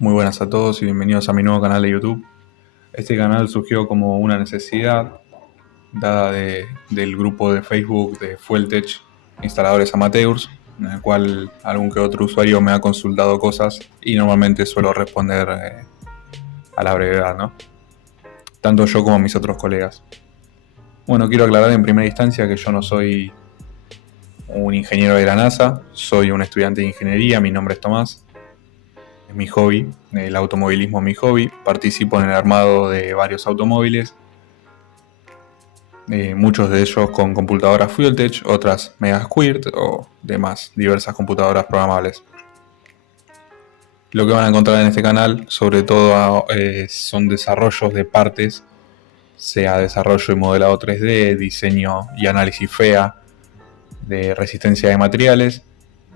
Muy buenas a todos y bienvenidos a mi nuevo canal de YouTube. Este canal surgió como una necesidad dada del grupo de Facebook de Fueltech Instaladores Amateurs, en el cual algún que otro usuario me ha consultado cosas y normalmente suelo responder a la brevedad, ¿no? Tanto yo como mis otros colegas. Bueno, quiero aclarar en primera instancia que yo no soy un ingeniero de la NASA, soy un estudiante de ingeniería, mi nombre es Tomás. Es mi hobby, el automovilismo es mi hobby, participo en el armado de varios automóviles, muchos de ellos con computadoras Fueltech, otras Mega Squirt o demás, diversas computadoras programables. Lo que van a encontrar en este canal, sobre todo, son desarrollos de partes, sea desarrollo y modelado 3D, diseño y análisis FEA, de resistencia de materiales,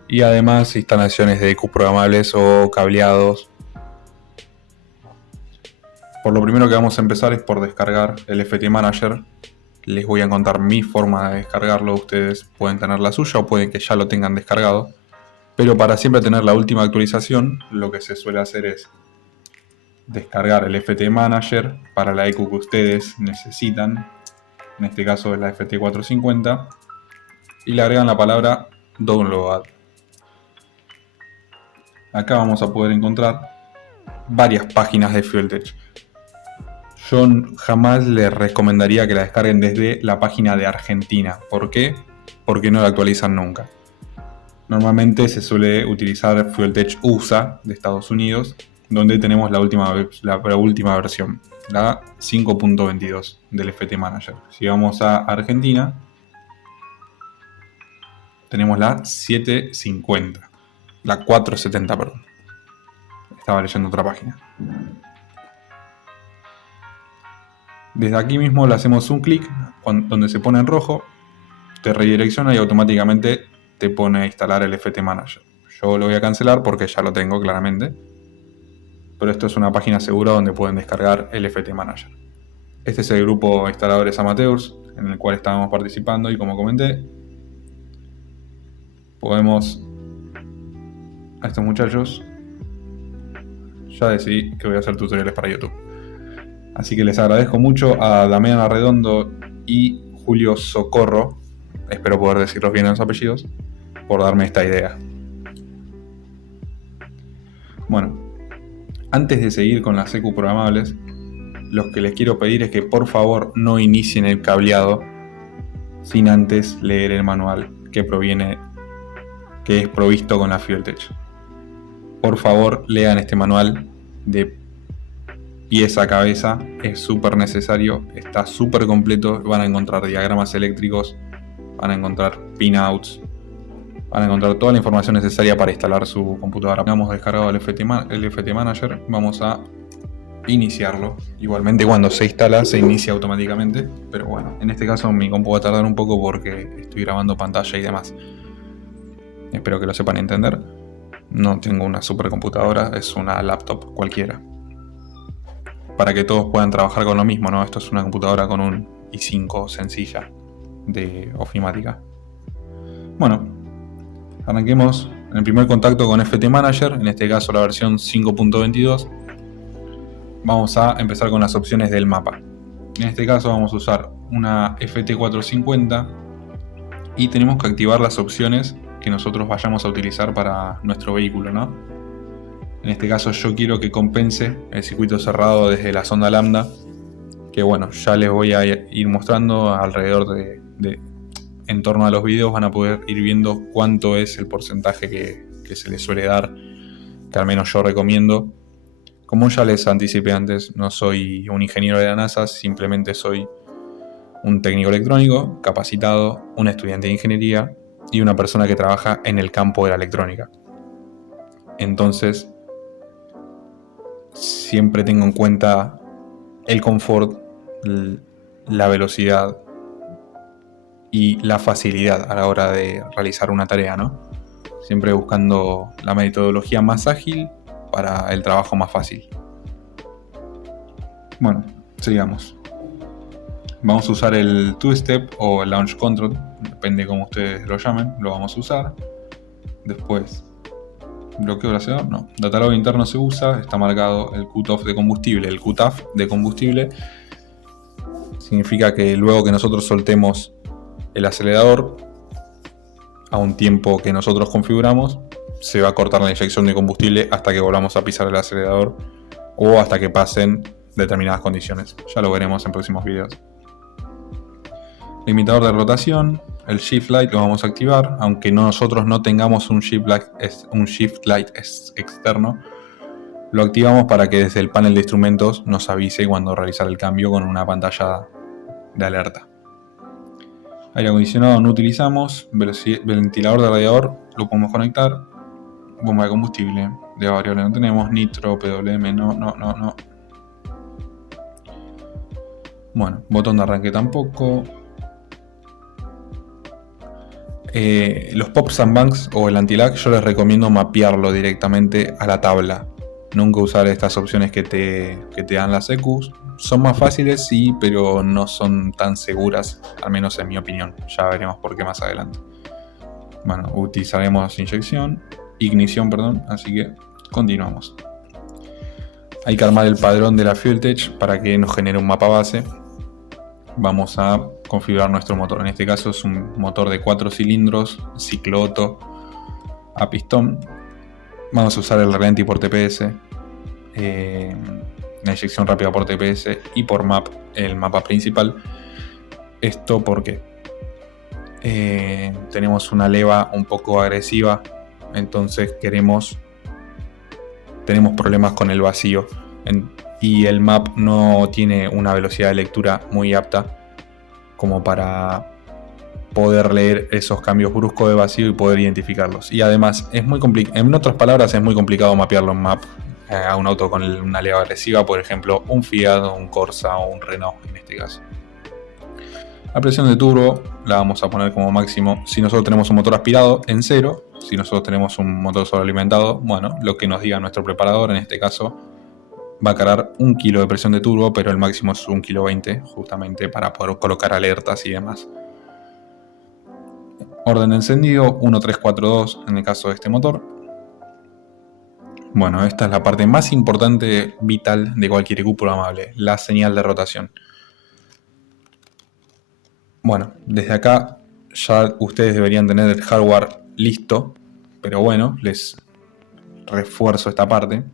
y además instalaciones de EQ programables o cableados. Por lo primero que vamos a empezar es por descargar el FT Manager. Les voy a contar mi forma de descargarlo, ustedes pueden tener la suya o pueden que ya lo tengan descargado. Pero para siempre tener la última actualización, lo que se suele hacer es descargar el FT Manager para la EQ que ustedes necesitan, en este caso es la FT450, y le agregan la palabra Download. Acá vamos a poder encontrar varias páginas de Fueltech. Yo jamás les recomendaría que la descarguen desde la página de Argentina. ¿Por qué? Porque no la actualizan nunca. Normalmente se suele utilizar Fueltech USA de Estados Unidos, donde tenemos la última versión, la 5.22 del FT Manager. Si vamos a Argentina, tenemos la 750, la 470, perdón. Estaba leyendo otra página. Desde aquí mismo le hacemos un clic donde se pone en rojo, te redirecciona y automáticamente te pone a instalar el FT Manager. Yo lo voy a cancelar porque ya lo tengo claramente, pero esto es una página segura donde pueden descargar el FT Manager. Este es el grupo Instaladores Amateurs en el cual estábamos participando y como comenté, podemos a estos muchachos, ya decidí que voy a hacer tutoriales para YouTube. Así que les agradezco mucho a Damián Arredondo y Julio Socorro, espero poder decirlos bien los apellidos, por darme esta idea. Bueno, antes de seguir con las EQ programables, lo que les quiero pedir es que por favor no inicien el cableado sin antes leer el manual que es provisto con la Fueltech. Por favor lean este manual de pies a cabeza, es súper necesario, está súper completo, van a encontrar diagramas eléctricos, van a encontrar pinouts, van a encontrar toda la información necesaria para instalar su computadora. Hemos descargado el FT Manager, vamos a iniciarlo. Igualmente cuando se instala se inicia automáticamente, pero bueno, en este caso mi compu va a tardar un poco porque estoy grabando pantalla y demás. Espero que lo sepan entender. No tengo una supercomputadora, es una laptop cualquiera. Para que todos puedan trabajar con lo mismo, ¿no? Esto es una computadora con un i5 sencilla de ofimática. Bueno, arranquemos en el primer contacto con FT Manager, en este caso la versión 5.22. Vamos a empezar con las opciones del mapa. En este caso vamos a usar una FT450 y tenemos que activar las opciones que nosotros vayamos a utilizar para nuestro vehículo, ¿no? En este caso yo quiero que compense el circuito cerrado desde la sonda lambda, que bueno, ya les voy a ir mostrando alrededor en torno a los videos, van a poder ir viendo cuánto es el porcentaje que se les suele dar, que al menos yo recomiendo. Como ya les anticipé antes, no soy un ingeniero de la NASA, simplemente soy un técnico electrónico capacitado, un estudiante de ingeniería y una persona que trabaja en el campo de la electrónica. Entonces, siempre tengo en cuenta el confort, la velocidad y la facilidad a la hora de realizar una tarea, ¿no? Siempre buscando la metodología más ágil para el trabajo más fácil. Bueno, sigamos. Vamos a usar el two-step o el launch control, depende de cómo ustedes lo llamen, lo vamos a usar. Después Bloqueo del acelerador, no. Datalog interno se usa, está marcado el cutoff de combustible. El cutoff de combustible significa que luego que nosotros soltemos el acelerador, a un tiempo que nosotros configuramos, se va a cortar la inyección de combustible hasta que volvamos a pisar el acelerador o hasta que pasen determinadas condiciones. Ya lo veremos en próximos videos. Limitador de rotación, el Shift Light lo vamos a activar, aunque nosotros no tengamos un Shift Light externo. Lo activamos para que desde el panel de instrumentos nos avise cuando realizar el cambio con una pantalla de alerta. Aire acondicionado no utilizamos, ventilador de radiador lo podemos conectar, bomba de combustible, de variable no tenemos, nitro, PWM, no. Bueno, botón de arranque tampoco. Los pops and banks o el anti-lag yo les recomiendo mapearlo directamente a la tabla. Nunca usar estas opciones que te dan las EQs. Son más fáciles, sí, pero no son tan seguras, al menos en mi opinión. Ya veremos por qué más adelante. Bueno, utilizaremos ignición, así que continuamos. Hay que armar el padrón de la Fuel Tech para que nos genere un mapa base. Vamos a configurar nuestro motor. En este caso es un motor de 4 cilindros, ciclo Otto, a pistón. Vamos a usar el ralentí por TPS, la inyección rápida por TPS y por map, el mapa principal. Esto porque tenemos una leva un poco agresiva, entonces tenemos problemas con el vacío. Y el map no tiene una velocidad de lectura muy apta como para poder leer esos cambios bruscos de vacío y poder identificarlos. Y además es muy complicado, en otras palabras es muy complicado mapearlo en map a un auto con una leva agresiva, por ejemplo un Fiat, un Corsa o un Renault en este caso. La presión de turbo la vamos a poner como máximo si nosotros tenemos un motor aspirado en 0, si nosotros tenemos un motor sobrealimentado, bueno, lo que nos diga nuestro preparador, en este caso va a cargar 1 kg de presión de turbo, pero el máximo es 1,20 kg, justamente para poder colocar alertas y demás. Orden de encendido 1342 en el caso de este motor. Bueno, esta es la parte más importante, vital de cualquier EQ programable, la señal de rotación. Bueno, desde acá ya ustedes deberían tener el hardware listo, pero bueno, les refuerzo esta parte.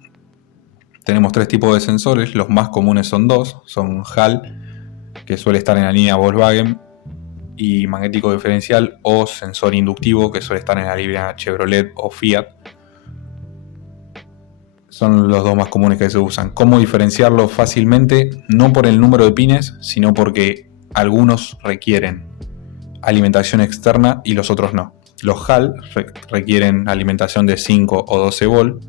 Tenemos 3 tipos de sensores, los más comunes son 2, son HAL, que suele estar en la línea Volkswagen, y magnético diferencial o sensor inductivo, que suele estar en la línea Chevrolet o Fiat. Son los 2 más comunes que se usan. ¿Cómo diferenciarlos fácilmente? No por el número de pines, sino porque algunos requieren alimentación externa y los otros no. Los HAL requieren alimentación de 5 o 12 volt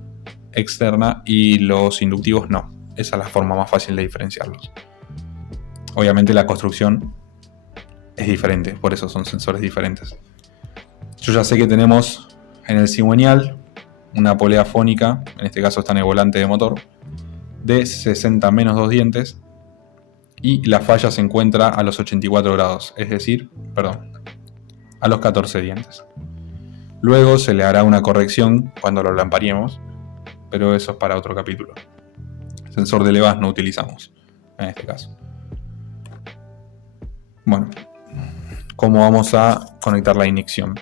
externa y los inductivos no. Esa es la forma más fácil de diferenciarlos. Obviamente la construcción es diferente, por eso son sensores diferentes. Yo ya sé que tenemos en el cigüeñal una polea fónica, en este caso está en el volante de motor, de 60 menos 2 dientes, y la falla se encuentra a los 84 grados, es decir, a los 14 dientes. Luego se le hará una corrección cuando lo lamparemos, pero eso es para otro capítulo. Sensor de levas no utilizamos en este caso. Bueno, ¿cómo vamos a conectar la inyección?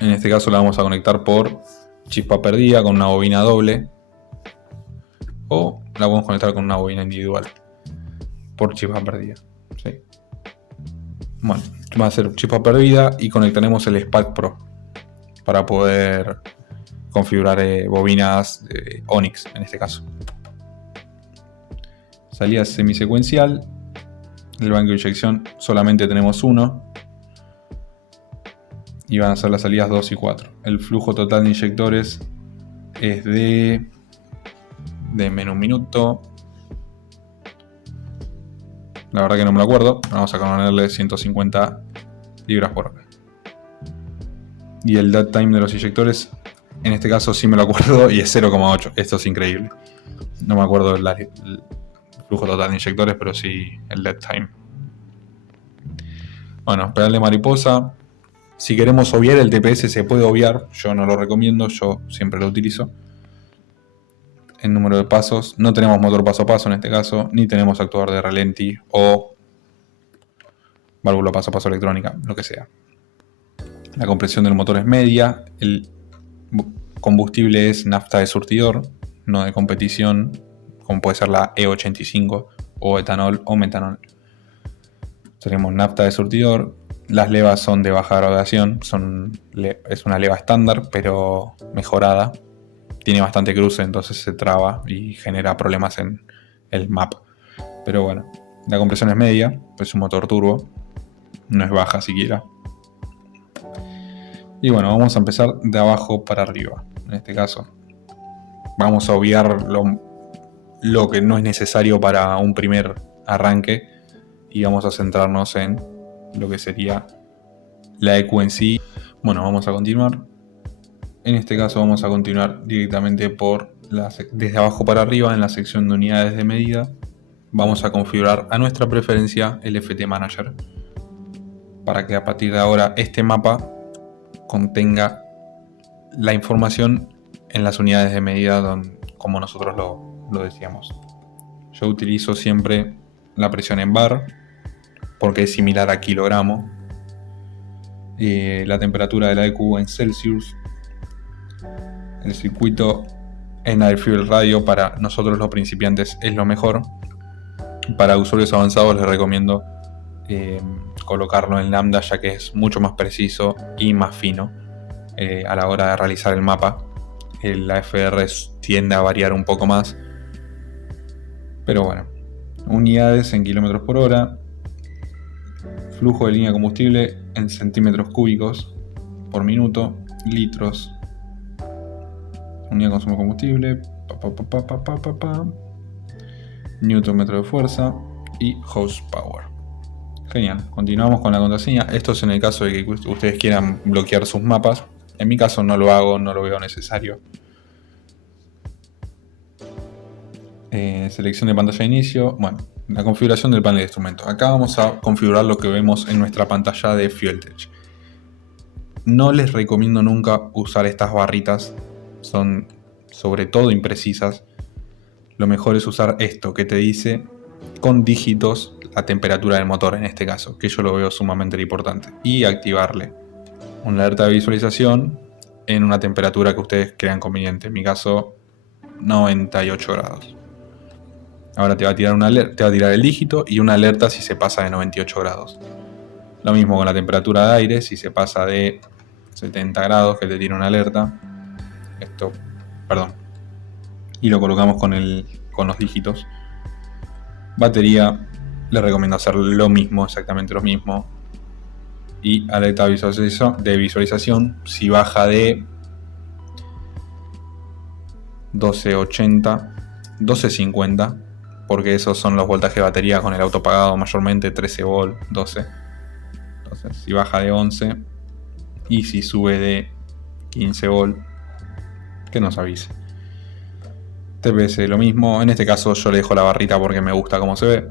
En este caso la vamos a conectar por chispa perdida con una bobina doble, o la podemos conectar con una bobina individual por chispa perdida. ¿Sí? Bueno, va a ser chispa perdida y conectaremos el SPAC Pro para poder configurar bobinas de Onyx en este caso. Salida semisecuencial. El banco de inyección solamente tenemos uno y van a ser las salidas 2 y 4. El flujo total de inyectores es de menos un minuto. La verdad que no me lo acuerdo. Vamos a ponerle 150 libras por hora. Y el dead time de los inyectores, en este caso sí me lo acuerdo y es 0,8. Esto es increíble. No me acuerdo el flujo total de inyectores, pero sí el dead time. Bueno, pedal de mariposa. Si queremos obviar el TPS se puede obviar, yo no lo recomiendo, yo siempre lo utilizo. El número de pasos, no tenemos motor paso a paso en este caso, ni tenemos actuador de ralenti o válvula paso a paso electrónica, lo que sea. La compresión del motor es media, el combustible es nafta de surtidor, no de competición, como puede ser la E85 o etanol o metanol. Tenemos nafta de surtidor, las levas son de baja graduación, es una leva estándar pero mejorada, tiene bastante cruce, entonces se traba y genera problemas en el map. Pero bueno, la compresión es media, es un motor turbo, no es baja siquiera. Y bueno, vamos a empezar de abajo para arriba. En este caso, vamos a obviar lo que no es necesario para un primer arranque y vamos a centrarnos en lo que sería la EQ en sí. Bueno, vamos a continuar. En este caso vamos a continuar directamente desde abajo para arriba en la sección de unidades de medida. Vamos a configurar a nuestra preferencia el FT Manager para que a partir de ahora este mapa contenga la información en las unidades de medida como nosotros lo decíamos. Yo utilizo siempre la presión en bar porque es similar a kilogramo, la temperatura de la EQ en Celsius, el circuito en Air Fuel Radio para nosotros los principiantes es lo mejor. Para usuarios avanzados les recomiendo colocarlo en lambda, ya que es mucho más preciso y más fino a la hora de realizar el mapa. La FR tiende a variar un poco más, pero bueno. Unidades en kilómetros por hora, flujo de línea de combustible en centímetros cúbicos por minuto, litros, unidad de consumo de combustible, newton metro de fuerza y horsepower. Genial, continuamos con la contraseña. Esto es en el caso de que ustedes quieran bloquear sus mapas. En mi caso no lo hago, no lo veo necesario. Selección de pantalla de inicio. Bueno, la configuración del panel de instrumentos. Acá vamos a configurar lo que vemos en nuestra pantalla de FuelTech. No les recomiendo nunca usar estas barritas, son sobre todo imprecisas. Lo mejor es usar esto que te dice con dígitos la temperatura del motor en este caso, que yo lo veo sumamente importante, y activarle una alerta de visualización en una temperatura que ustedes crean conveniente. En mi caso 98 grados. Ahora te va a tirar te va a tirar el dígito y una alerta si se pasa de 98 grados. Lo mismo con la temperatura de aire, si se pasa de 70 grados que te tira una alerta. Y lo colocamos con los dígitos. Batería, les recomiendo hacer lo mismo, exactamente lo mismo. Y alerta de visualización, si baja de 1280, 1250, porque esos son los voltajes de batería con el auto pagado, mayormente 13 volt, 12. Entonces, si baja de 11 y si sube de 15 volt, que nos avise. TPS lo mismo, en este caso yo le dejo la barrita porque me gusta cómo se ve,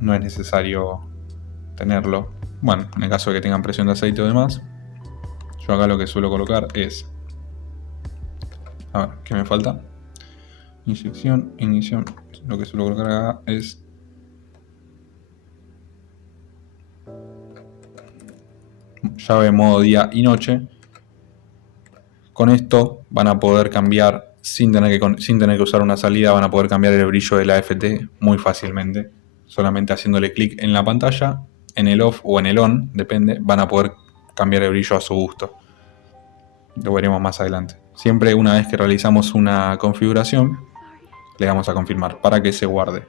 no es necesario tenerlo. Bueno, en el caso de que tengan presión de aceite o demás, yo acá lo que suelo colocar es, a ver, ¿qué me falta? Inyección, ignición, lo que suelo colocar acá es llave modo día y noche. Con esto van a poder cambiar, sin tener que usar una salida, van a poder cambiar el brillo de la FT muy fácilmente. Solamente haciéndole clic en la pantalla, en el off o en el on, depende, van a poder cambiar el brillo a su gusto. Lo veremos más adelante. Siempre una vez que realizamos una configuración, le damos a confirmar para que se guarde.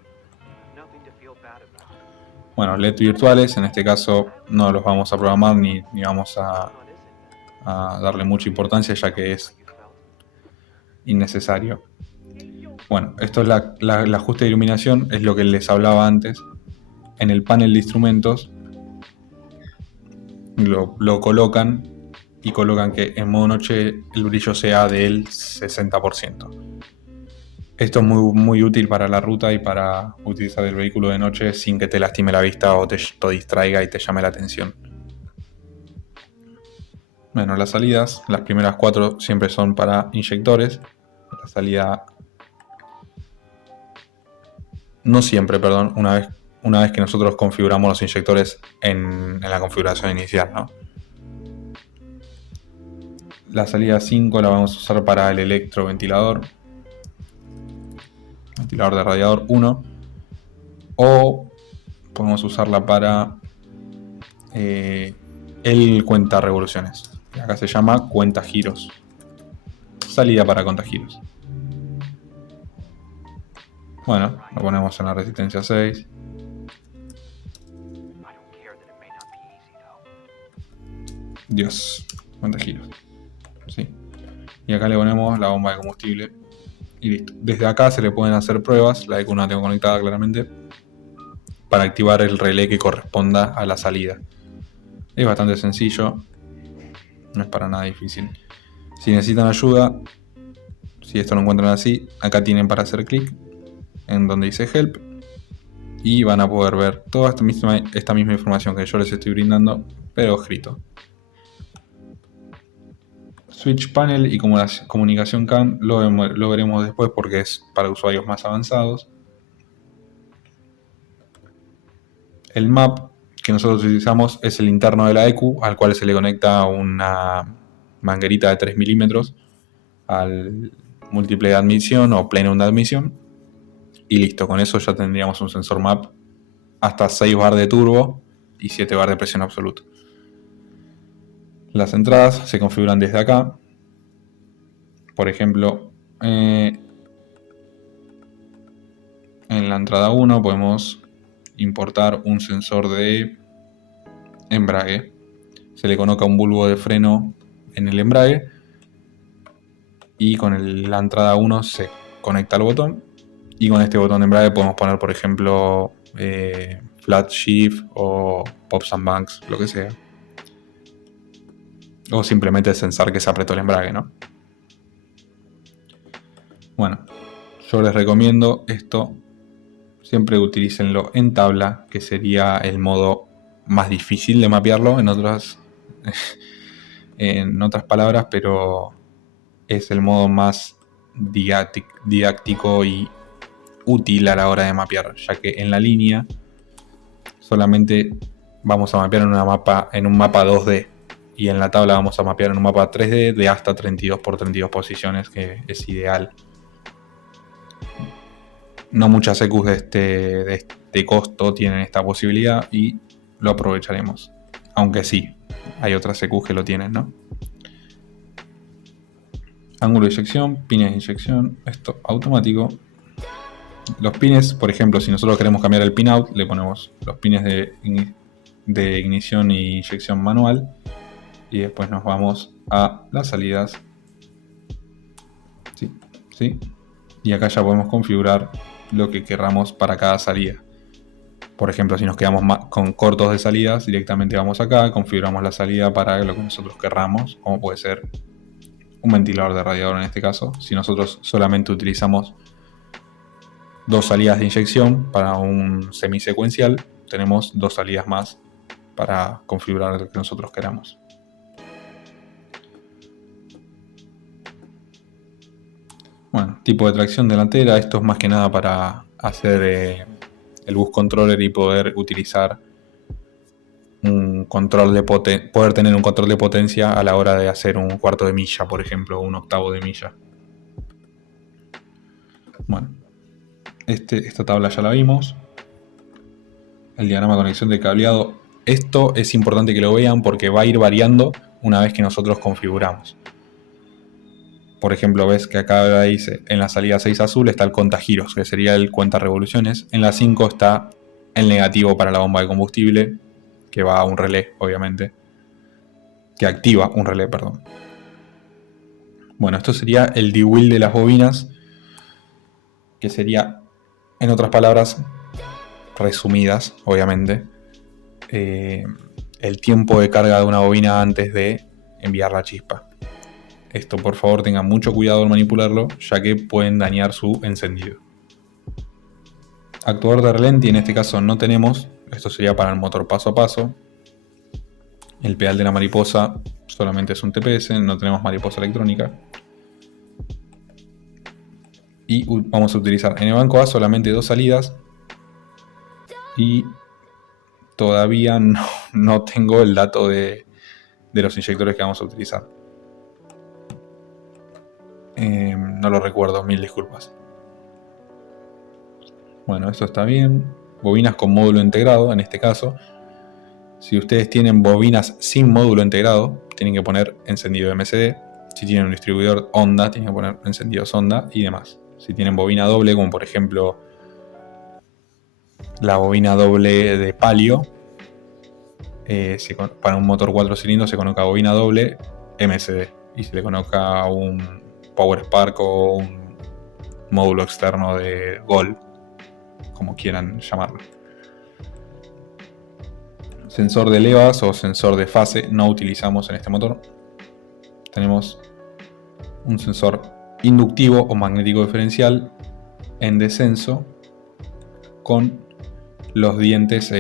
Bueno, LED virtuales, en este caso no los vamos a programar ni vamos a darle mucha importancia, ya que es innecesario. Bueno, esto es el ajuste de iluminación, es lo que les hablaba antes. En el panel de instrumentos lo colocan y colocan que en modo noche el brillo sea del 60%. Esto es muy útil para la ruta y para utilizar el vehículo de noche sin que te lastime la vista o te distraiga y te llame la atención. Bueno, las salidas, las primeras 4 siempre son para inyectores. La salida... No siempre, perdón, una vez que nosotros configuramos los inyectores en la configuración inicial, ¿no? La salida 5 la vamos a usar para el electroventilador, ventilador de radiador 1, o podemos usarla para el cuenta revoluciones, que acá se llama cuenta giros. Salida para cuenta giros. Bueno, lo ponemos en la resistencia 6. Dios, cuenta giros. ¿Sí? Y acá le ponemos la bomba de combustible y listo. Desde acá se le pueden hacer pruebas, la EQ no la tengo conectada claramente, para activar el relé que corresponda a la salida. Es bastante sencillo, no es para nada difícil. Si necesitan ayuda, si esto lo encuentran así, acá tienen para hacer clic en donde dice help y van a poder ver toda esta misma información que yo les estoy brindando, pero escrito. Switch panel y comunicación CAN lo veremos después porque es para usuarios más avanzados. El map que nosotros utilizamos es el interno de la EQ, al cual se le conecta una manguerita de 3 milímetros al múltiple de admisión o plenum de admisión. Y listo, con eso ya tendríamos un sensor map hasta 6 bar de turbo y 7 bar de presión absoluta. Las entradas se configuran desde acá. Por ejemplo, en la entrada 1 podemos importar un sensor de embrague. Se le coloca un bulbo de freno en el embrague y con la entrada 1 se conecta al botón. Y con este botón de embrague podemos poner, por ejemplo, flat shift o pops and banks, lo que sea. O simplemente censar que se apretó el embrague, ¿no? Bueno, yo les recomiendo esto. Siempre utilícenlo en tabla, que sería el modo más difícil de mapearlo en otras palabras, pero es el modo más didáctico y útil a la hora de mapear, ya que en la línea solamente vamos a mapear en un mapa 2D y en la tabla vamos a mapear en un mapa 3D de hasta 32 por 32 posiciones, que es ideal. No muchas EQs de este costo tienen esta posibilidad y lo aprovecharemos, aunque sí, hay otras EQs que lo tienen, ¿no? Ángulo de inyección, pines de inyección, esto automático. Los pines, por ejemplo, si nosotros queremos cambiar el pin out, le ponemos los pines de ignición e inyección manual y después nos vamos a las salidas. ¿Sí? Y acá ya podemos configurar lo que querramos para cada salida. Por ejemplo, si nos quedamos con cortos de salidas, directamente vamos acá, configuramos la salida para lo que nosotros querramos, como puede ser un ventilador de radiador en este caso. Si nosotros solamente utilizamos 2 salidas de inyección para un semisecuencial, tenemos 2 salidas más para configurar lo que nosotros queramos. Bueno, tipo de tracción delantera, esto es más que nada para hacer el bus controller y poder utilizar un control de poder tener un control de potencia a la hora de hacer un cuarto de milla, por ejemplo, o un octavo de milla. Bueno, esta tabla ya la vimos. El diagrama de conexión de cableado. Esto es importante que lo vean porque va a ir variando una vez que nosotros configuramos. Por ejemplo, ves que acá dice, en la salida 6 azul está el contagiros, que sería el cuenta revoluciones. En la 5 está el negativo para la bomba de combustible, que va a un relé, obviamente. Que activa un relé, perdón. Bueno, esto sería el D-Wheel de las bobinas, que sería, en otras palabras, resumidas, obviamente, el tiempo de carga de una bobina antes de enviar la chispa. Esto, por favor, tengan mucho cuidado al manipularlo, ya que pueden dañar su encendido. Actuador de relenti, en este caso no tenemos. Esto sería para el motor paso a paso. El pedal de la mariposa solamente es un TPS, no tenemos mariposa electrónica. Y vamos a utilizar en el banco A solamente 2 salidas. Y todavía no tengo el dato de los inyectores que vamos a utilizar. No lo recuerdo, mil disculpas. Bueno, esto está bien. Bobinas con módulo integrado, en este caso. Si ustedes tienen bobinas sin módulo integrado, tienen que poner encendido MCD. Si tienen un distribuidor Honda, tienen que poner encendidos Honda y demás. Si tienen bobina doble, como por ejemplo la bobina doble de Palio, para un motor 4 cilindros se coloca bobina doble MCD. Y se le coloca un Power Spark o un módulo externo de Gol, como quieran llamarlo. Sensor de levas o sensor de fase no utilizamos en este motor. Tenemos un sensor inductivo o magnético diferencial en descenso con los dientes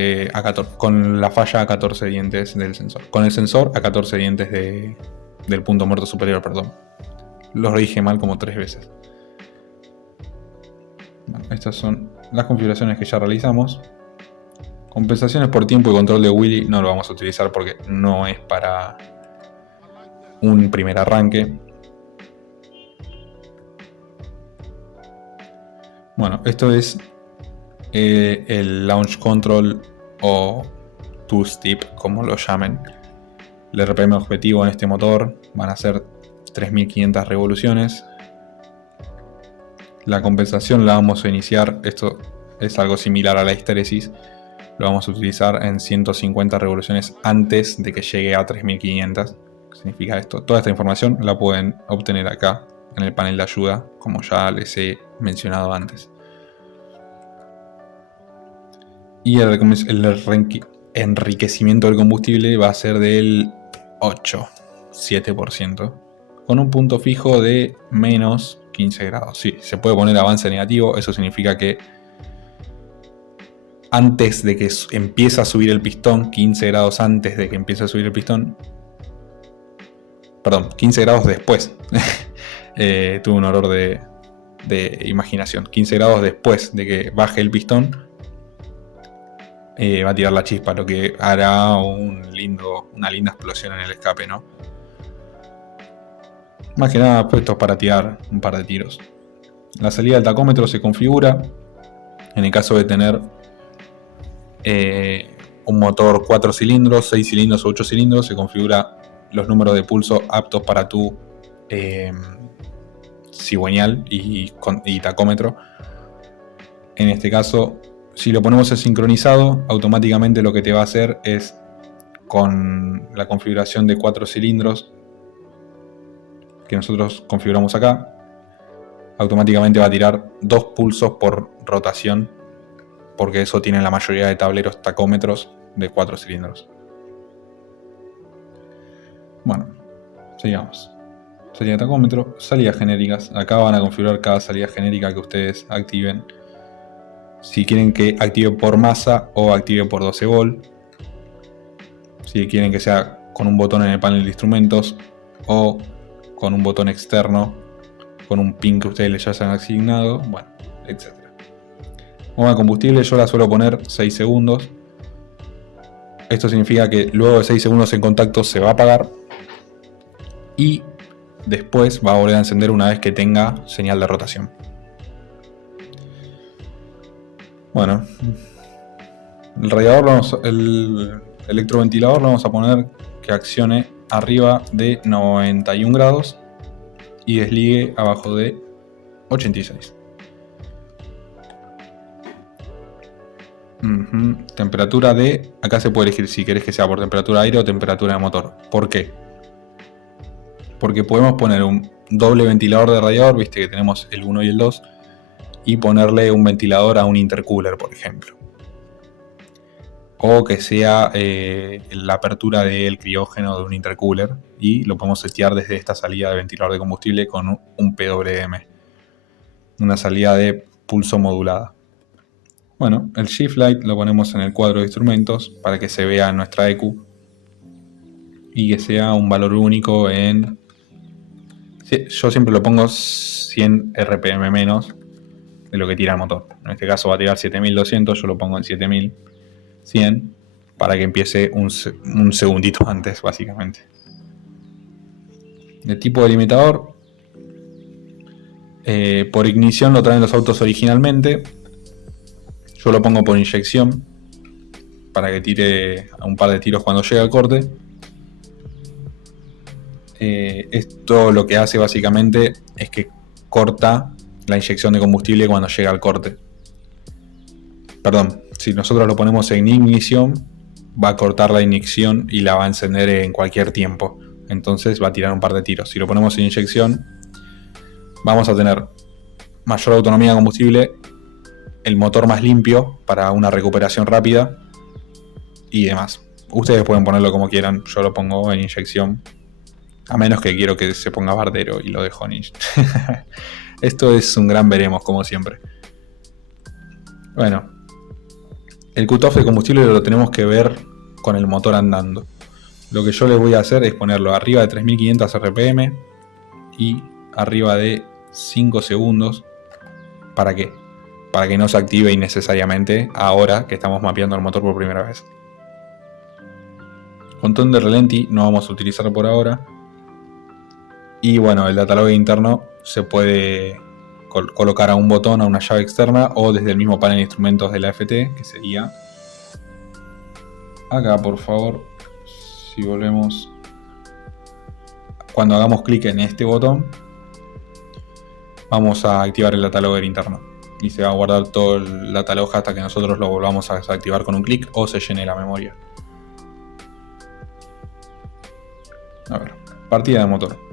con la falla a 14 dientes del sensor. Con el sensor a 14 dientes del punto muerto superior, perdón. Lo dije mal como 3 veces. Bueno, estas son las configuraciones que ya realizamos. Compensaciones por tiempo y control de wheelie no lo vamos a utilizar porque no es para un primer arranque. Bueno, esto es el launch control o two-step, como lo llamen. El RPM objetivo en este motor van a ser 3500 revoluciones. La compensación la vamos a iniciar, esto es algo similar a la histéresis, lo vamos a utilizar en 150 revoluciones antes de que llegue a 3500. ¿Qué significa esto? Toda esta información la pueden obtener acá en el panel de ayuda, como ya les he mencionado antes. Y el enriquecimiento del combustible va a ser del 7%, con un punto fijo de menos 15 grados. Sí, se puede poner avance negativo, eso significa que antes de que empiece a subir el pistón, 15 grados antes de que empiece a subir el pistón, perdón, 15 grados después, tuve un error de imaginación, 15 grados después de que baje el pistón, va a tirar la chispa, lo que hará una linda explosión en el escape, ¿no? Más que nada puestos para tirar un par de tiros. La salida del tacómetro se configura en el caso de tener un motor 4 cilindros, 6 cilindros o 8 cilindros. Se configura los números de pulso aptos para tu cigüeñal y tacómetro. En este caso, si lo ponemos en sincronizado, automáticamente lo que te va a hacer es, con la configuración de 4 cilindros que nosotros configuramos acá, automáticamente va a tirar 2 pulsos por rotación, porque eso tiene la mayoría de tableros tacómetros de 4 cilindros. Bueno, sigamos. Salida de tacómetro, salidas genéricas. Acá van a configurar cada salida genérica que ustedes activen. Si quieren que active por masa o active por 12 volt. Si quieren que sea con un botón en el panel de instrumentos o con un botón externo, con un pin que ustedes les hayan asignado, bueno, etc. Bomba de combustible yo la suelo poner 6 segundos. Esto significa que luego de 6 segundos en contacto se va a apagar y después va a volver a encender una vez que tenga señal de rotación. Bueno, el electroventilador lo vamos a poner que accione arriba de 91 grados y desligue abajo de 86. Temperatura de... Acá se puede elegir si querés que sea por temperatura de aire o temperatura de motor. ¿Por qué? Porque podemos poner un doble ventilador de radiador, viste que tenemos el 1 y el 2, y ponerle un ventilador a un intercooler, por ejemplo. O que sea la apertura del criógeno de un intercooler y lo podemos setear desde esta salida de ventilador de combustible con un PWM, una salida de pulso modulada. Bueno, el shift light lo ponemos en el cuadro de instrumentos para que se vea nuestra EQ. y que sea un valor único en... Yo siempre lo pongo 100 RPM menos de lo que tira el motor. En este caso va a tirar 7200, yo lo pongo en 7100 para que empiece un segundito antes, básicamente. De tipo delimitador, por ignición lo traen los autos originalmente. Yo lo pongo por inyección para que tire a un par de tiros cuando llega al corte. Esto lo que hace básicamente es que corta la inyección de combustible cuando llega al corte. Perdón, si nosotros lo ponemos en ignición, va a cortar la inyección y la va a encender en cualquier tiempo. Entonces va a tirar un par de tiros. Si lo ponemos en inyección, vamos a tener mayor autonomía de combustible, el motor más limpio para una recuperación rápida y demás. Ustedes pueden ponerlo como quieran, yo lo pongo en inyección, a menos que quiero que se ponga bardero y lo dejo en inyección. Esto es un gran veremos, como siempre. Bueno, el cutoff de combustible lo tenemos que ver con el motor andando. Lo que yo les voy a hacer es ponerlo arriba de 3500 RPM y arriba de 5 segundos. ¿Para qué? Para que no se active innecesariamente ahora que estamos mapeando el motor por primera vez. Botón de ralentí no vamos a utilizar por ahora. Y bueno, el datalog interno se puede colocar a un botón, a una llave externa o desde el mismo panel de instrumentos de la FT, que sería acá, por favor. Si volvemos, cuando hagamos clic en este botón, vamos a activar el datalogger interno y se va a guardar todo el datalog hasta que nosotros lo volvamos a desactivar con un clic o se llene la memoria. A ver, partida de motor.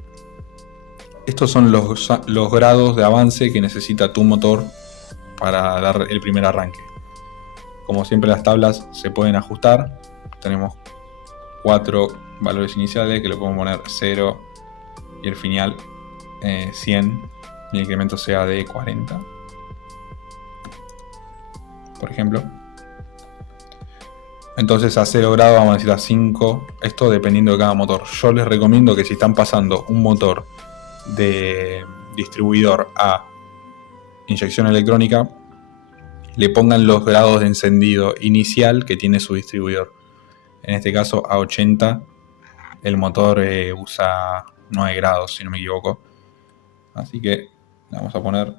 Estos son los grados de avance que necesita tu motor para dar el primer arranque. Como siempre, las tablas se pueden ajustar. Tenemos 4 valores iniciales que le podemos poner 0 y el final 100 y el incremento sea de 40, por ejemplo. Entonces a 0 grados vamos a necesitar 5, esto dependiendo de cada motor. Yo les recomiendo que si están pasando un motor de distribuidor a inyección electrónica, le pongan los grados de encendido inicial que tiene su distribuidor. En este caso a 80 el motor usa 9 grados, si no me equivoco. Así que vamos a poner,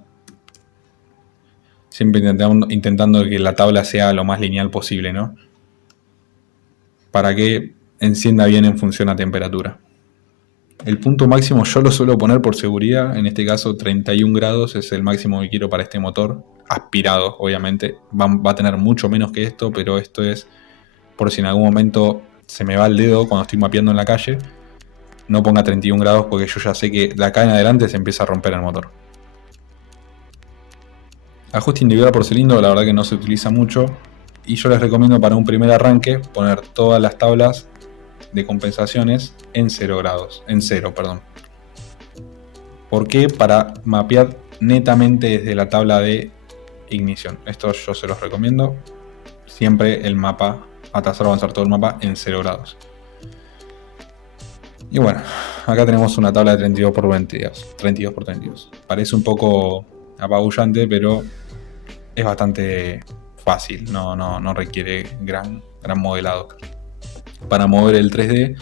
siempre intentando que la tabla sea lo más lineal posible, ¿no? Para que encienda bien en función a temperatura. El punto máximo yo lo suelo poner por seguridad, en este caso 31 grados es el máximo que quiero para este motor, aspirado obviamente, va a tener mucho menos que esto, pero esto es por si en algún momento se me va el dedo cuando estoy mapeando en la calle, no ponga 31 grados porque yo ya sé que de acá en adelante se empieza a romper el motor. Ajuste individual por cilindro, la verdad que no se utiliza mucho y yo les recomiendo para un primer arranque poner todas las tablas de compensaciones en 0 grados, en 0, perdón. ¿Por qué? Para mapear netamente desde la tabla de ignición. Esto yo se los recomiendo. Siempre el mapa, atrasar o avanzar todo el mapa en 0 grados. Y bueno, acá tenemos una tabla de 32 por 22, 32 por 32. Parece un poco apabullante, pero es bastante fácil, no requiere gran modelado. Para mover el 3D,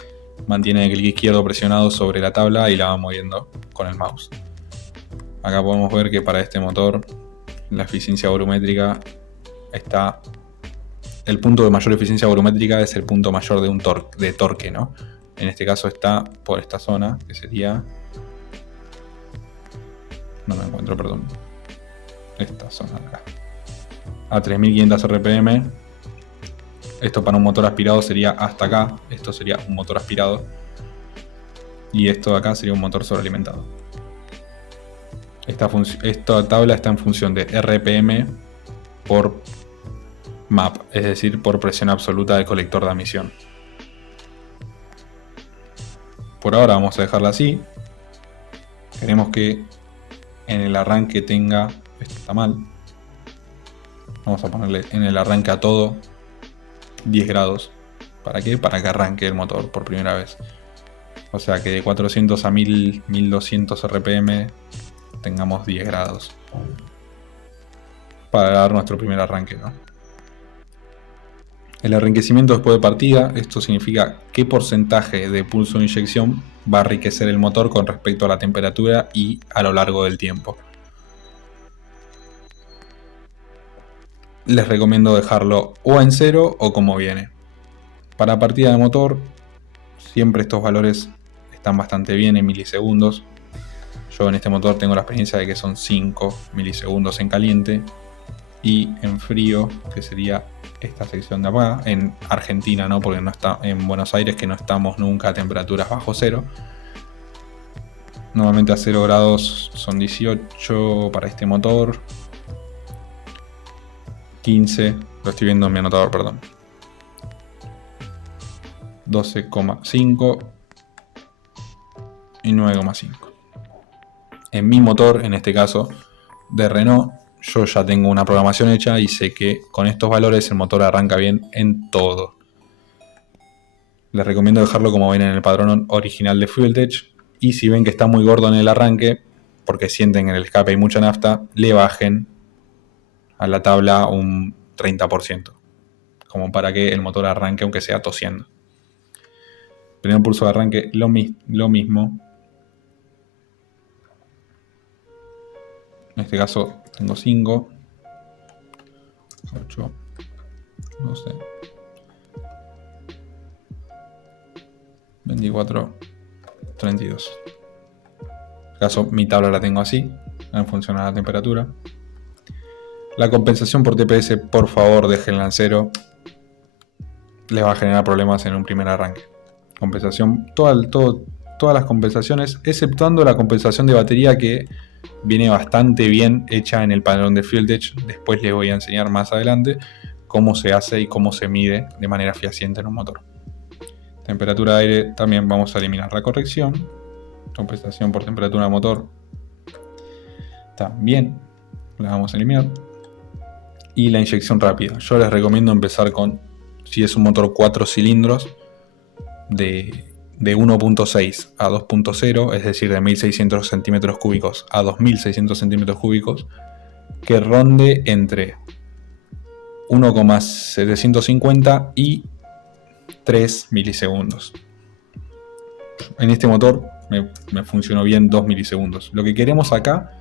mantiene el clic izquierdo presionado sobre la tabla y la va moviendo con el mouse. Acá podemos ver que para este motor la eficiencia volumétrica está... El punto de mayor eficiencia volumétrica es el punto mayor de torque, ¿no? En este caso está por esta zona, que sería... No me encuentro, perdón. Esta zona de acá. A 3500 RPM. Esto para un motor aspirado sería hasta acá. Esto sería un motor aspirado. Y esto de acá sería un motor sobrealimentado. Esta tabla está en función de RPM por MAP, es decir, por presión absoluta del colector de admisión. Por ahora vamos a dejarla así. Queremos que en el arranque tenga... Esto está mal. Vamos a ponerle en el arranque a todo 10 grados. ¿Para qué? Para que arranque el motor por primera vez. O sea que de 400 a 1000, 1200 RPM tengamos 10 grados. Para dar nuestro primer arranque, ¿no? El enriquecimiento después de partida, esto significa qué porcentaje de pulso de inyección va a enriquecer el motor con respecto a la temperatura y a lo largo del tiempo. Les recomiendo dejarlo o en 0 o como viene. Para partida de motor, siempre estos valores están bastante bien en milisegundos. Yo en este motor tengo la experiencia de que son 5 milisegundos en caliente y en frío, que sería esta sección de acá, en Argentina, ¿no? Porque no está en Buenos Aires, que no estamos nunca a temperaturas bajo cero. Normalmente a 0 grados son 18 para este motor, 15, lo estoy viendo en mi anotador, perdón, 12,5 y 9,5. En mi motor, en este caso de Renault, yo ya tengo una programación hecha y sé que con estos valores el motor arranca bien en todo. Les recomiendo dejarlo como ven en el padrón original de FuelTech, y si ven que está muy gordo en el arranque, porque sienten que en el escape hay mucha nafta, le bajen a la tabla un 30%, como para que el motor arranque aunque sea tosiendo. Primer pulso de arranque, lo mismo. En este caso tengo 5, 8, 12, 24, 32. En este caso mi tabla la tengo así, en función a la temperatura. La compensación por TPS, por favor, déjenla en 0. Les va a generar problemas en un primer arranque. Compensación, todas las compensaciones, exceptuando la compensación de batería, que viene bastante bien hecha en el padrón de FuelTech. Después les voy a enseñar más adelante cómo se hace y cómo se mide de manera fehaciente en un motor. Temperatura de aire, también vamos a eliminar la corrección. Compensación por temperatura de motor, también la vamos a eliminar. Y la inyección rápida, yo les recomiendo empezar con, si es un motor 4 cilindros, de 1.6 a 2.0, es decir, de 1600 centímetros cúbicos a 2600 centímetros cúbicos, que ronde entre 1,750 y 3 milisegundos. En este motor me funcionó bien 2 milisegundos. Lo que queremos acá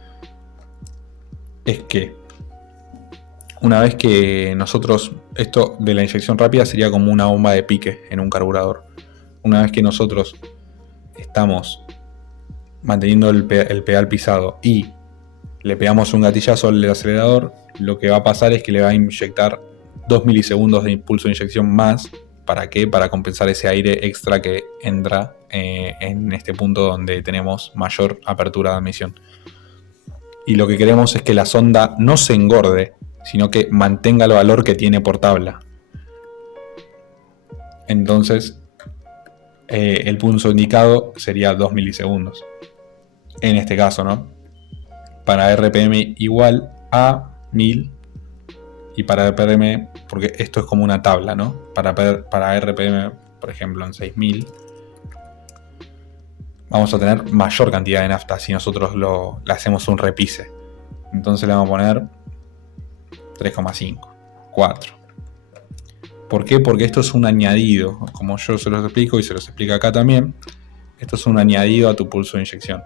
es que una vez que nosotros, esto de la inyección rápida sería como una bomba de pique en un carburador. Una vez que nosotros estamos manteniendo el pedal pisado y le pegamos un gatillazo al acelerador, lo que va a pasar es que le va a inyectar 2 milisegundos de impulso de inyección más. ¿Para qué? Para compensar ese aire extra que entra en este punto donde tenemos mayor apertura de admisión. Y lo que queremos es que la sonda no se engorde, sino que mantenga el valor que tiene por tabla. Entonces, el pulso indicado sería 2 milisegundos. En este caso, ¿no? Para RPM igual a 1000. Y para RPM, porque esto es como una tabla, ¿no? Para RPM, por ejemplo, en 6000, vamos a tener mayor cantidad de nafta si nosotros le hacemos un repise. Entonces le vamos a poner 3,5, 4. ¿Por qué? Porque esto es un añadido, como yo se los explico y se los explica acá también. Esto es un añadido a tu pulso de inyección.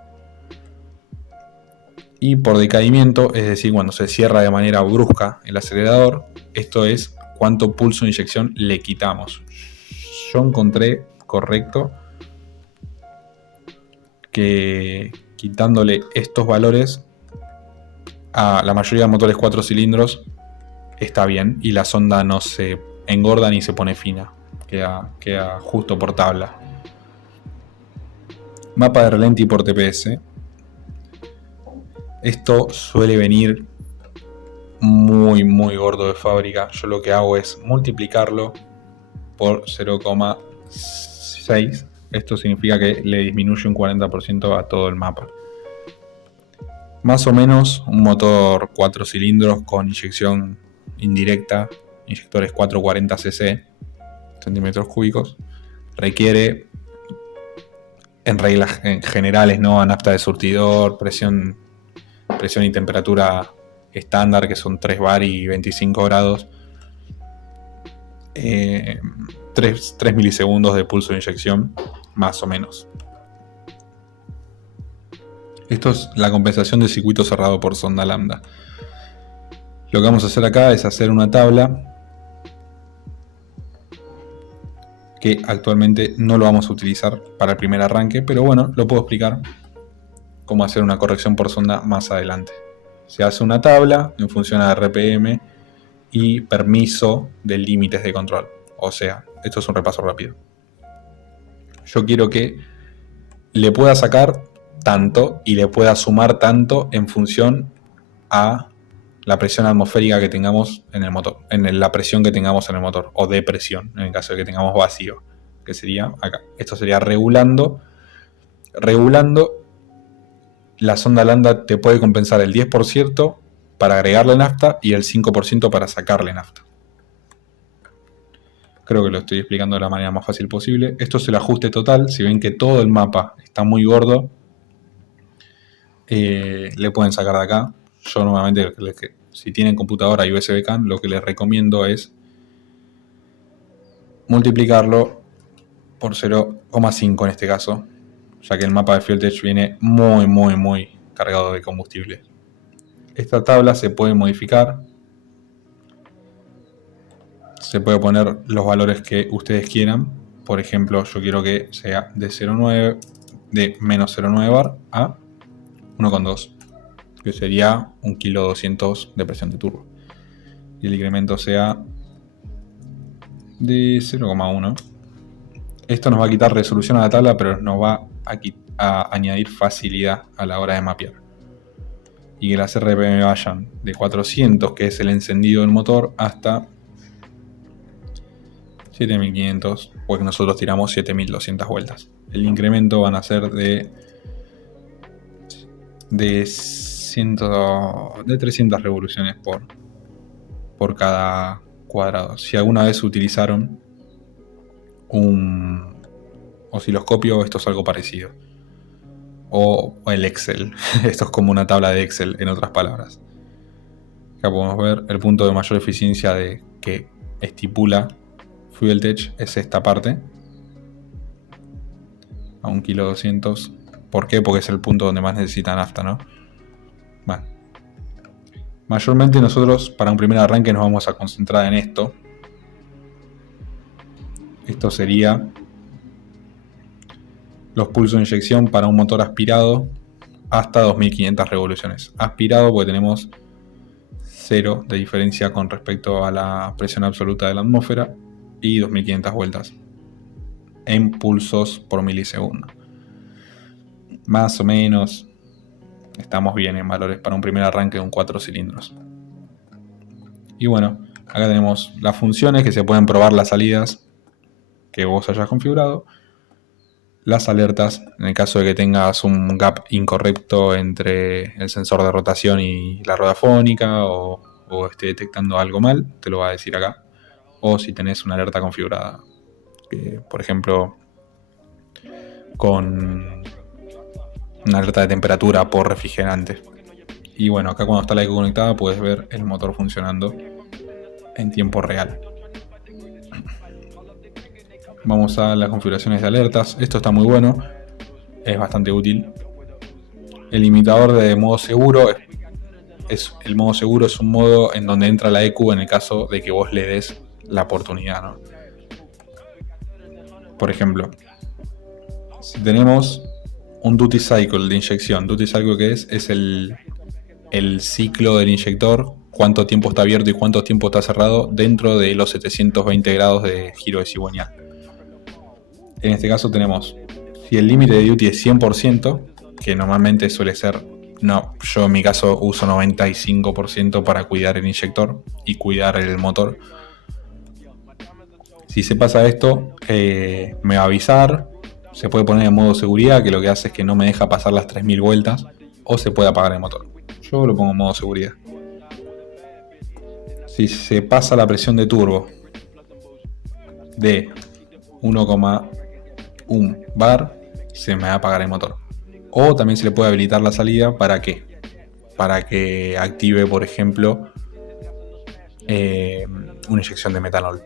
Y por decaimiento, es decir, cuando se cierra de manera brusca el acelerador, esto es cuánto pulso de inyección le quitamos. Yo encontré correcto que quitándole estos valores a la mayoría de motores 4 cilindros está bien y la sonda no se engorda ni se pone fina, queda justo por tabla. Mapa de relenti por TPS. Esto suele venir muy gordo de fábrica. Yo lo que hago es multiplicarlo por 0,6. Esto significa que le disminuye un 40% a todo el mapa. Más o menos un motor 4 cilindros con inyección indirecta, inyectores 440cc, centímetros cúbicos. Requiere, en reglas generales, ¿no?, a nafta de surtidor, presión y temperatura estándar, que son 3 bar y 25 grados. 3 milisegundos de pulso de inyección, más o menos. Esto es la compensación de circuito cerrado por sonda lambda. Lo que vamos a hacer acá es hacer una tabla que actualmente no lo vamos a utilizar para el primer arranque, pero bueno, lo puedo explicar cómo hacer una corrección por sonda más adelante. Se hace una tabla en función a RPM y permiso de límites de control. O sea, esto es un repaso rápido. Yo quiero que le pueda sacar tanto y le pueda sumar tanto en función a la presión atmosférica que tengamos en el motor, en la presión que tengamos en el motor, o de presión, en el caso de que tengamos vacío, que sería acá. Esto sería regulando. La sonda lambda te puede compensar el 10% para agregarle nafta y el 5% para sacarle nafta. Creo que lo estoy explicando de la manera más fácil posible. Esto es el ajuste total. Si ven que todo el mapa está muy gordo, le pueden sacar de acá. Yo nuevamente, si tienen computadora y USB CAN, lo que les recomiendo es multiplicarlo por 0,5 en este caso, ya que el mapa de FuelTech viene muy cargado de combustible. Esta tabla se puede modificar. Se puede poner los valores que ustedes quieran. Por ejemplo, yo quiero que sea de menos 0,9 bar a 1,2, que sería 1,2 kg de presión de turbo. Y el incremento sea de 0,1. Esto nos va a quitar resolución a la tabla, pero nos va a añadir facilidad a la hora de mapear. Y que las RPM vayan de 400, que es el encendido del motor, hasta 7500, porque nosotros tiramos 7200 vueltas. El incremento van a ser de 300 revoluciones por cada cuadrado. Si alguna vez utilizaron un osciloscopio, esto es algo parecido. O el Excel. Esto es como una tabla de Excel, en otras palabras. Acá podemos ver el punto de mayor eficiencia que estipula FuelTech, es esta parte, a 1,2 kg. ¿Por qué? Porque es el punto donde más necesita nafta, ¿no? Bueno. Mayormente nosotros para un primer arranque nos vamos a concentrar en esto. Esto sería los pulsos de inyección para un motor aspirado hasta 2500 revoluciones. Aspirado porque tenemos 0 de diferencia con respecto a la presión absoluta de la atmósfera y 2500 vueltas en pulsos por milisegundo. Más o menos estamos bien en valores para un primer arranque de un 4 cilindros. Y bueno, acá tenemos las funciones que se pueden probar, las salidas que vos hayas configurado, las alertas en el caso de que tengas un gap incorrecto entre el sensor de rotación y la rueda fónica, o esté detectando algo mal, te lo va a decir acá. O si tenés una alerta configurada, por ejemplo con una alerta de temperatura por refrigerante. Y bueno, acá cuando está la eco conectada puedes ver el motor funcionando en tiempo real. Vamos a las configuraciones de alertas. Esto está muy bueno, es bastante útil. El limitador de modo seguro el modo seguro es un modo en donde entra la EQ en el caso de que vos le des la oportunidad, ¿no? Por ejemplo, si tenemos un duty cycle de inyección, duty cycle que es el ciclo del inyector, cuánto tiempo está abierto y cuánto tiempo está cerrado dentro de los 720 grados de giro de cigüeñal. En este caso tenemos, si el límite de duty es 100%, que normalmente suele ser, yo en mi caso uso 95% para cuidar el inyector y cuidar el motor. Si se pasa esto, me va a avisar. Se puede poner en modo seguridad, que lo que hace es que no me deja pasar las 3000 vueltas, o se puede apagar el motor. Yo lo pongo en modo seguridad. Si se pasa la presión de turbo de 1,1 bar, se me va a apagar el motor. O también se le puede habilitar la salida. ¿Para qué? Para que active, por ejemplo, una inyección de metanol.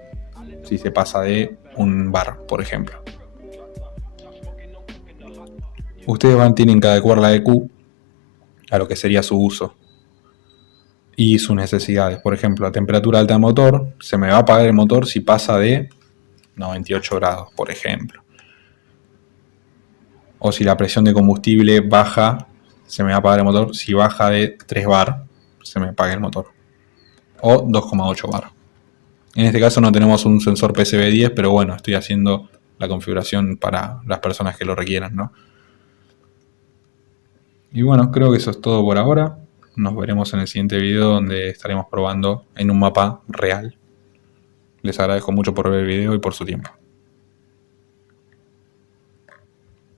Si se pasa de 1 bar, por ejemplo. Ustedes tienen que adecuar la EQ a lo que sería su uso y sus necesidades. Por ejemplo, a temperatura alta de motor, se me va a apagar el motor si pasa de 98 grados, por ejemplo. O si la presión de combustible baja, se me va a apagar el motor. Si baja de 3 bar, se me apaga el motor. O 2,8 bar. En este caso no tenemos un sensor PCB10, pero bueno, estoy haciendo la configuración para las personas que lo requieran, ¿no? Y bueno, creo que eso es todo por ahora. Nos veremos en el siguiente video donde estaremos probando en un mapa real. Les agradezco mucho por ver el video y por su tiempo.